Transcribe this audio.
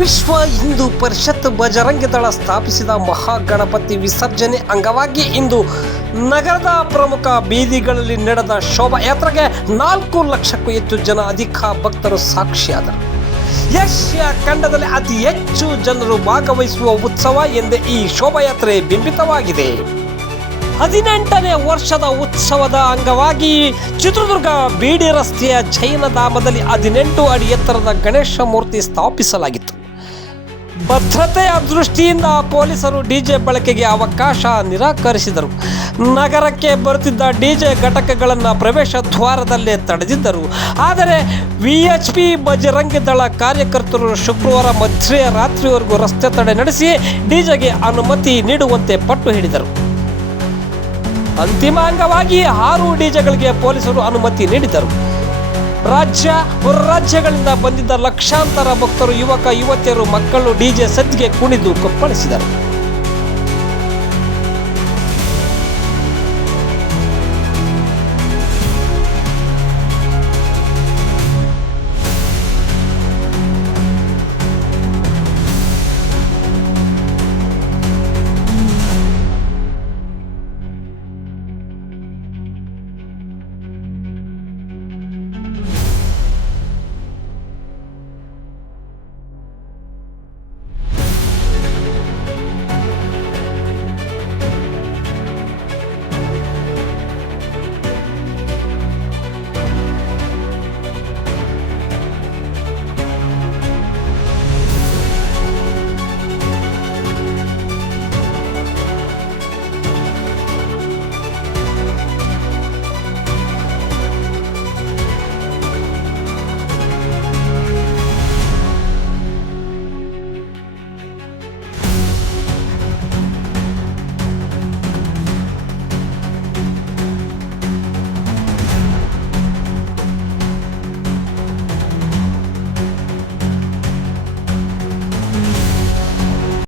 ವಿಶ್ವ ಹಿಂದೂ ಪರಿಷತ್ ಬಜರಂಗ ದಳ ಸ್ಥಾಪಿಸಿದ ಮಹಾಗಣಪತಿ ವಿಸರ್ಜನೆ ಅಂಗವಾಗಿ ಇಂದು ನಗರದ ಪ್ರಮುಖ ಬೀದಿಗಳಲ್ಲಿ ನಡೆದ ಶೋಭಾಯಾತ್ರೆಗೆ 4 ಲಕ್ಷಕ್ಕೂ ಹೆಚ್ಚು ಜನ ಅಧಿಕ ಭಕ್ತರು ಸಾಕ್ಷಿಯಾದರು. ಏಷ್ಯಾ ಖಂಡದಲ್ಲಿ ಅತಿ ಹೆಚ್ಚು ಜನರು ಭಾಗವಹಿಸುವ ಉತ್ಸವ ಎಂದೇ ಈ ಶೋಭಾಯಾತ್ರೆ ಬಿಂಬಿತವಾಗಿದೆ. 18ನೇ ವರ್ಷದ ಉತ್ಸವದ ಅಂಗವಾಗಿ ಚಿತ್ರದುರ್ಗ ಬೀಡಿ ರಸ್ತೆಯ ಜೈನಧಾಮದಲ್ಲಿ 18 ಅಡಿ ಎತ್ತರದ ಗಣೇಶ ಮೂರ್ತಿ ಸ್ಥಾಪಿಸಲಾಗಿತ್ತು. ಭದ್ರತೆಯ ದೃಷ್ಟಿಯಿಂದ ಪೊಲೀಸರು ಡಿಜೆ ಬಳಕೆಗೆ ಅವಕಾಶ ನಿರಾಕರಿಸಿದರು. ನಗರಕ್ಕೆ ಬರುತ್ತಿದ್ದ ಡಿಜೆ ಘಟಕಗಳನ್ನು ಪ್ರವೇಶ ದ್ವಾರದಲ್ಲೇ ತಡೆದಿದ್ದರು. ಆದರೆ ವಿಎಚ್ಪಿ ಬಜರಂಗ ದಳ ಕಾರ್ಯಕರ್ತರು ಶುಕ್ರವಾರ ಮಧ್ಯರಾತ್ರಿವರೆಗೂ ರಸ್ತೆ ತಡೆ ನಡೆಸಿ ಡಿಜೆಗೆ ಅನುಮತಿ ನೀಡುವಂತೆ ಪಟ್ಟು ಹಿಡಿದರು. ಅಂತಿಮ ಅಂಗವಾಗಿ 6 ಡಿಜೆಗಳಿಗೆ ಪೊಲೀಸರು ಅನುಮತಿ ನೀಡಿದರು. ರಾಜ್ಯಗಳಿಂದ ಬಂದಿದ್ದ ಲಕ್ಷಾಂತರ ಭಕ್ತರು, ಯುವಕ ಯುವತಿಯರು, ಮಕ್ಕಳು ಡಿಜೆ ಸದ್ದಿಗೆ ಕುಣಿದು ಕುಪ್ಪಳಿಸಿದರು.